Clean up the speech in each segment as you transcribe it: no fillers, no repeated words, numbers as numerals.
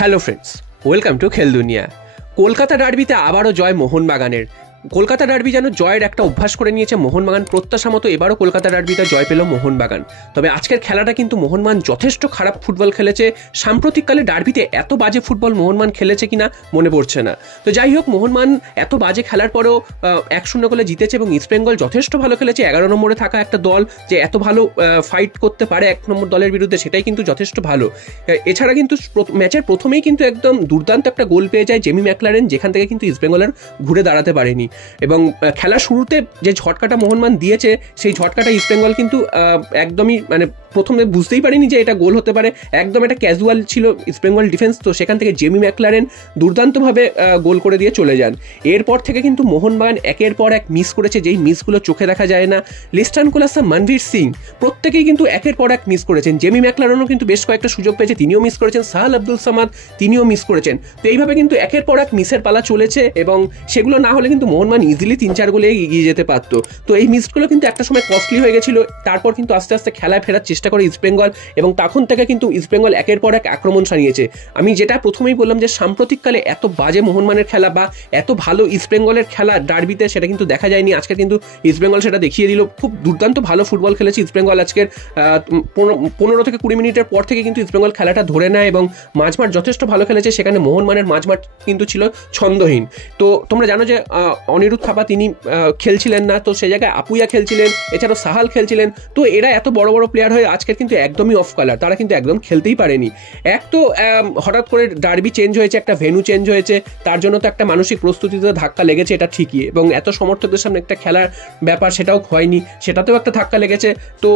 Hello friends, welcome to খেল দুনিয়া। কলকাতা ডার্বিতে আবারও জয় মোহনবাগানের। কলকাতা ডার্বি যেন জয়ের একটা অভ্যাস করে নিয়েছে মোহনবাগান। প্রত্যাশা মতো এবারও কলকাতা ডার্বিতে জয় পেল মোহনবাগান। তবে আজকের খেলাটা কিন্তু মোহনবাগান যথেষ্ট খারাপ ফুটবল খেলেছে। সাম্প্রতিককালে ডার্বিতে এত বাজে ফুটবল মোহনবাগান খেলেছে কিনা মনে পড়ছে না। তো যাই হোক, মোহনবাগান এত বাজে খেলার পরেও 1-0 গোলে জিতেছে এবং ইস্টবেঙ্গল যথেষ্ট ভালো খেলেছে। 11 নম্বরে থাকা একটা দল যে এত ভালো ফাইট করতে পারে 1 নম্বর দলের বিরুদ্ধে, সেটাই কিন্তু যথেষ্ট ভালো। এছাড়া কিন্তু ম্যাচের প্রথমেই কিন্তু একদম দুর্দান্ত একটা গোল পেয়ে যায় জেমি ম্যাকলারেন, যেখান থেকে কিন্তু ইস্টবেঙ্গলের ঘুরে দাঁড়াতে পারেনি। এবং খেলার শুরুতে যে ঝটকাটা মোহনবাগান দিয়েছে, সেই ঝটকাটা ইস্টবেঙ্গল কিন্তু একদমই প্রথমে বুঝতেই পারিনি যে এটা গোল হতে পারে। একদম একটা ক্যাজুয়াল ছিল ইস্টবেঙ্গল ডিফেন্স। তো সেখান থেকে জেমি ম্যাকলারেন দুর্দান্তভাবে গোল করে দিয়ে চলে যান। এরপর থেকে কিন্তু মোহনবাগান একের পর এক মিস করেছে, যেই মিসগুলো চোখে দেখা যায় না। লিস্টান কোলাসা, মনভীর সিং প্রত্যেকেই কিন্তু একের পর এক মিস করেছেন। জেমি ম্যাকলারেনও কিন্তু বেশ কয়েকটা সুযোগ পেয়েছে, তিনিও মিস করেছেন। সাহাল আব্দুল সামাদ, তিনিও মিস করেছেন। তো এইভাবে কিন্তু একের পর এক মিসের পালা চলেছে এবং সেগুলো না হলে কিন্তু মোহনবাগান ইজিলি 3-4 গোলে এগিয়ে যেতে পারতো। তো এই মিসগুলো কিন্তু একটা সময় কস্টলি হয়ে গেছিল। তারপর কিন্তু আস্তে আস্তে খেলায় ফেরার চেষ্টা করে ইস্টবেঙ্গল এবং তখন থেকে কিন্তু ইস্টবেঙ্গল একের পর এক আক্রমণ সানিয়েছে। আমি যেটা প্রথমেই বললাম যে সাম্প্রতিককালে এত বাজে মোহনবাগানের খেলা বা এত ভালো ইস্টবেঙ্গলের খেলা ডার্বিতে সেটা কিন্তু দেখা যায়নি। আজকে কিন্তু ইস্টবেঙ্গল সেটা দেখিয়ে দিল। খুব দুর্দান্ত ভালো ফুটবল খেলেছে ইস্টবেঙ্গল। আজকের 15 থেকে 20 মিনিটের পর থেকে কিন্তু ইস্টবেঙ্গল খেলাটা ধরে নেয় এবং মাঝমাঠ যথেষ্ট ভালো খেলেছে। সেখানে মোহনবাগানের মাঝমাঠ কিন্তু ছিল ছন্দহীন। তো তোমরা জানো যে অনিরুদ্ধ থাপা তিনি খেলছিলেন না, তো সেই জায়গায় আপুইয়া খেলছিলেন, এছাড়াও সাহাল খেলছিলেন। তো এরা এত বড় বড় প্লেয়ার হয়ে আজকের কিন্তু একদমই অফ কালার, তারা কিন্তু একদম খেলতেই পারেনি। এক তো হঠাৎ করে ডার্বি চেঞ্জ হয়েছে, একটা ভেন্যু চেঞ্জ হয়েছে, তার জন্য তো একটা মানসিক প্রস্তুতিতে ধাক্কা লেগেছে, এটা ঠিকই। এবং এত সমর্থকদের সামনে একটা খেলার ব্যাপার, সেটাও হয়নি, সেটাতেও একটা ধাক্কা লেগেছে। তো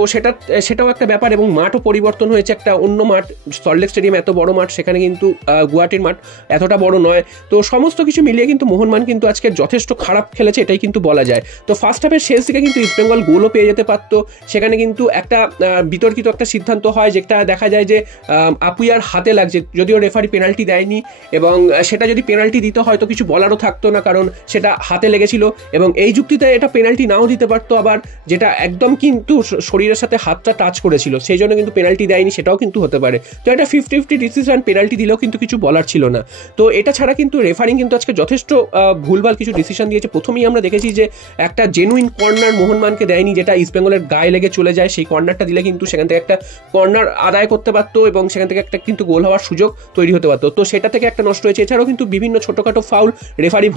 সেটাও একটা ব্যাপার। এবং মাঠও পরিবর্তন হয়েছে, একটা অন্য মাঠ, সল্টলেক স্টেডিয়াম এত বড় মাঠ, সেখানে কিন্তু গুয়াহাটির মাঠ এতটা বড় নয়। তো সমস্ত কিছু মিলিয়ে কিন্তু মোহনবাগান কিন্তু আজকে যথেষ্ট খারাপ খেলেছে, এটাই কিন্তু বলা যায়। তো ফার্স্ট হাফের শেষ দিকে কিন্তু ইস্টবেঙ্গল গোলও পেয়ে যেতে পারতো। সেখানে কিন্তু একটা বিতর্কিত একটা সিদ্ধান্ত হয়, যেটা দেখা যায় যে আপুইয়ার হাতে লাগছে, যদিও রেফারি পেনাল্টি দেয়নি। এবং সেটা যদি পেনাল্টি দিতে হয় তো কিছু বলারও থাকতো না, কারণ সেটা হাতে লেগেছিল। এবং এই যুক্তিতে এটা পেনাল্টি নাও দিতে পারতো, আবার যেটা একদম কিন্তু শরীরের সাথে হাতটা টাচ করেছিল, সেই জন্য কিন্তু পেনাল্টি দেয়নি, সেটাও কিন্তু হতে পারে। তো এটা 50-50 ডিসিশন, পেনাল্টি দিলেও কিন্তু কিছু বলার ছিল না। তো এটা ছাড়া কিন্তু রেফারিং কিন্তু আজকে যথেষ্ট ভুলভাল কিছু ডিসিশন দিয়েছে। প্রথমেই আমরা দেখেছি যে একটা জেনুইন কর্নার মোহনবাগানকে দেয়নি, যেটা ইস্টবেঙ্গলের গায়ে লেগে চলে যায়। সেই কর্নারটা দিলে কিন্তু সেখান থেকে একটা কর্নার আদায় করতে পারতো এবং সেখান থেকে একটা কিন্তু গোল হওয়ার সুযোগ তৈরি হতে পারতো। তো সেটা থেকে একটা নষ্ট হয়েছে। এছাড়াও কিন্তু বিভিন্ন ছোটখাটো ফাউল রেফারি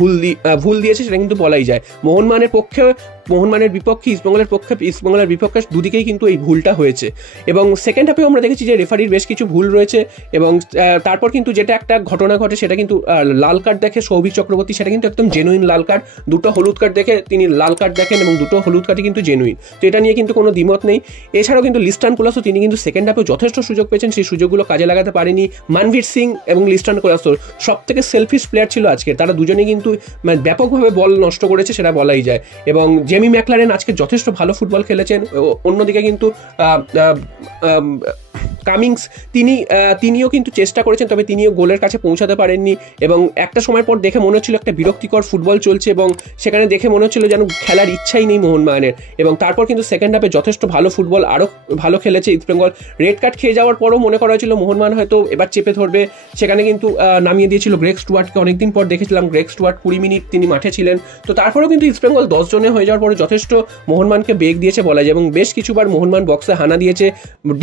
ভুল দিয়েছে, সেটা কিন্তু বলাই যায়। মোহনবাগানের বিপক্ষে ইস্টবেঙ্গলের বিপক্ষে দুদিকেই কিন্তু এই ভুলটা হয়েছে। এবং সেকেন্ড হাফেও আমরা দেখেছি যে রেফারির বেশ কিছু ভুল রয়েছে। এবং তারপর কিন্তু যেটা একটা ঘটনা ঘটে, সেটা কিন্তু লাল কার্ড দেখে সৌভিক চক্রবর্তী, সেটা কিন্তু একদম জেনুইন লাল কার্ড। দুটো হলুদ কার্ড দেখে তিনি লাল কার্ড দেখেন এবং দুটো হলুদ কার্ডই কিন্তু জেনুইন। তো এটা নিয়ে কিন্তু কোনো দ্বিমত নেই। এছাড়াও কিন্তু লিস্টান কোলাসো, তিনি কিন্তু সেকেন্ড হাফেও যথেষ্ট সুযোগ পেয়েছেন, সেই সুযোগগুলো কাজে লাগাতে পারেনি। মনভীর সিং এবং লিস্টান কোলাসো সব থেকে সেলফিশ প্লেয়ার ছিল আজকে। তারা দুজনেই কিন্তু ব্যাপকভাবে বল নষ্ট করেছে, সেটা বলাই যায়। এবং জেমি ম্যাকলারেন আজকে যথেষ্ট ভালো ফুটবল খেলেছেন। অন্যদিকে কিন্তু কামিংস তিনিও কিন্তু চেষ্টা করেছেন, তবে তিনিও গোলের কাছে পৌঁছাতে পারেননি। এবং একটা সময় পর দেখে মনে হচ্ছিল একটা বিরক্তিকর ফুটবল চলছে এবং সেখানে দেখে মনে হচ্ছিল যেন খেলার ইচ্ছাই নেই মোহনবাগানের। এবং তারপর কিন্তু সেকেন্ড হাফে যথেষ্ট ভালো ফুটবল আরও ভালো খেলেছে ইস্টবেঙ্গল। রেড কার্ড খেয়ে যাওয়ার পরও মনে করা হয়েছিল মোহনবাগান হয়তো এবার চেপে ধরবে, সেখানে কিন্তু নামিয়ে দিয়েছিল গ্রেগ স্টুয়ার্টকে। অনেকদিন পর দেখেছিলাম গ্রেগ স্টুয়ার্ট 20 মিনিট তিনি মাঠে ছিলেন। তো তারপরেও কিন্তু ইস্টবেঙ্গল 10 জনে হয়ে যাওয়ার পরে যথেষ্ট মোহনবাগানকে বেগ দিয়েছে বলা যায় এবং বেশ কিছুবার মোহনবাগান বক্সে হানা দিয়েছে।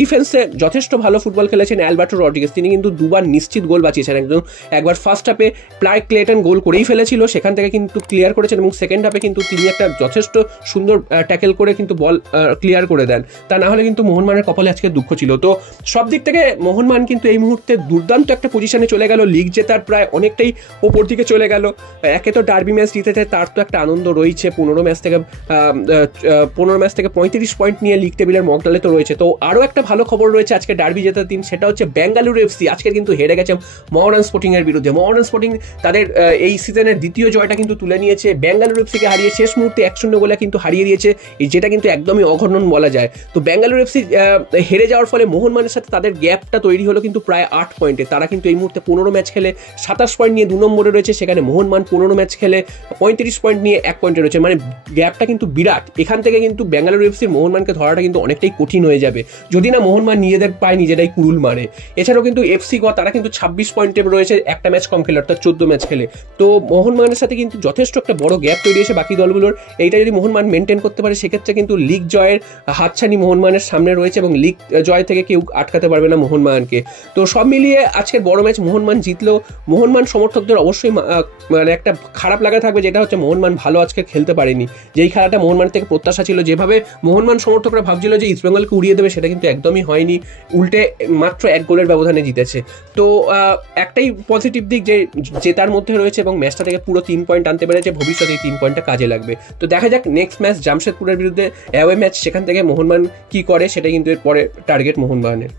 ডিফেন্সে যথেষ্ট ভালো ফুটবল খেলেছেন অ্যালবার্টো রড্রিগেজ, তিনি কিন্তু দুবার নিশ্চিত গোল বাঁচিয়েছেন। একবার ফার্স্ট হাফে প্রায় ক্লেটন গোল করেই ফেলেছিল, সেখান থেকে কিন্তু ক্লিয়ার করেছেন এবং সেকেন্ড হাফে কিন্তু তিনি একটা যথেষ্ট সুন্দর ট্যাকেল করে কিন্তু বল ক্লিয়ার করে দেন। তা না হলে কিন্তু মোহনবাগানের কপালে আজকে দুঃখ ছিল। তো সব দিক থেকে মোহনবাগান কিন্তু এই মুহূর্তে দুর্দান্ত একটা পজিশনে চলে গেল, লিগ জেতার প্রায় অনেকটাই ওপর দিকে চলে গেল। একে তো ডার্বি ম্যাচ জিতেছে, তার তো একটা আনন্দ রয়েছে। 15 ম্যাচ থেকে 35 পয়েন্ট নিয়ে লিগ টেবিলের মগডালে তো রয়েছে। তো আরও একটা ভালো খবর রয়েছে আজকে ডার্বি জেতার দিন, সেটা হচ্ছে বেঙ্গালুরু এফসি আজকে কিন্তু হেরে গেছে মোহনবাগান স্পোর্টিং এর বিরুদ্ধে। মোহনবাগান স্পোর্টিং তাদের এই সিজনের দ্বিতীয় জয়টা কিন্তু তুলে নিয়েছে। বেঙ্গালুরু এফসিকে হারিয়ে শেষ মুহূর্তে 1-0 গোলে কিন্তু হারিয়ে দিয়েছে, যেটা কিন্তু একদমই অঘটন বলা যায়। তো বেঙ্গালুরু এফসি হেরে যাওয়ার ফলে মোহনবাগানের সাথে তাদের গ্যাপটা তৈরি হলো কিন্তু প্রায় 8 পয়েন্টে। তারা কিন্তু এই মুহূর্তে 15 ম্যাচ খেলে 27 পয়েন্ট নিয়ে 2 নম্বরে রয়েছে, সেখানে মোহনবাগান 15 ম্যাচ খেলে 35 পয়েন্ট নিয়ে 1 পয়েন্টে রয়েছে। মানে গ্যাপটা কিন্তু বিরাট। এখান থেকে কিন্তু বেঙ্গালুরু এফসির মোহনবাগানকে ধরাটা কিন্তু অনেকটাই কঠিন হয়ে যাবে, যদি না মোহনবাগান নিজেদের পায়ে পায় নিজেরাই কুড়ুল মারে। এছাড়াও কিন্তু এফসি গোয়া তারা কিন্তু 26 পয়েন্টে রয়েছে, একটা ম্যাচ কম খেলে, অর্থাৎ 14 ম্যাচ খেলে। তো মোহনবাগানের সাথে কিন্তু যথেষ্ট একটা বড় গ্যাপ তৈরি হয়েছে বাকি দলগুলোর। এইটা যদি মোহনবাগান মেনটেন করতে পারে সেক্ষেত্রে কিন্তু লিগ জয়ের হাতছানি মোহনবাগানের সামনে রয়েছে এবং লিগ জয় থেকে কেউ আটকাতে পারবে না মোহনবাগানকে। তো সব মিলিয়ে আজকের বড় ম্যাচ মোহনবাগান জিতলো। মোহনবাগান সমর্থকদের অবশ্যই মানে একটা খারাপ লাগা থাকবে, যেটা হচ্ছে মোহনবাগান ভালো আজকে খেলতে পারেনি। যেই খেলাটা মোহনবাগান থেকে প্রত্যাশা ছিল, যেভাবে মোহনবাগান সমর্থকরা ভাবছিল যে ইস্টবেঙ্গলকে উড়িয়ে দেবে, সেটা কিন্তু একদমই হয়নি। উল্টে মাত্র 1 গোলের ব্যবধানে জিতেছে। তো একটাই পজিটিভ দিক যে জেতার মধ্যে রয়েছে এবং ম্যাচটা থেকে পুরো 3 পয়েন্ট আনতে পেরেছে। ভবিষ্যতে এই 3 পয়েন্টটা কাজে লাগবে। তো দেখা যাক নেক্সট ম্যাচ জামশেদপুরের বিরুদ্ধে অ্যাওয়ে ম্যাচ, সেখান থেকে মোহনবাগান কি করে, সেটা কিন্তু এর পরে টার্গেট মোহনবাগানের।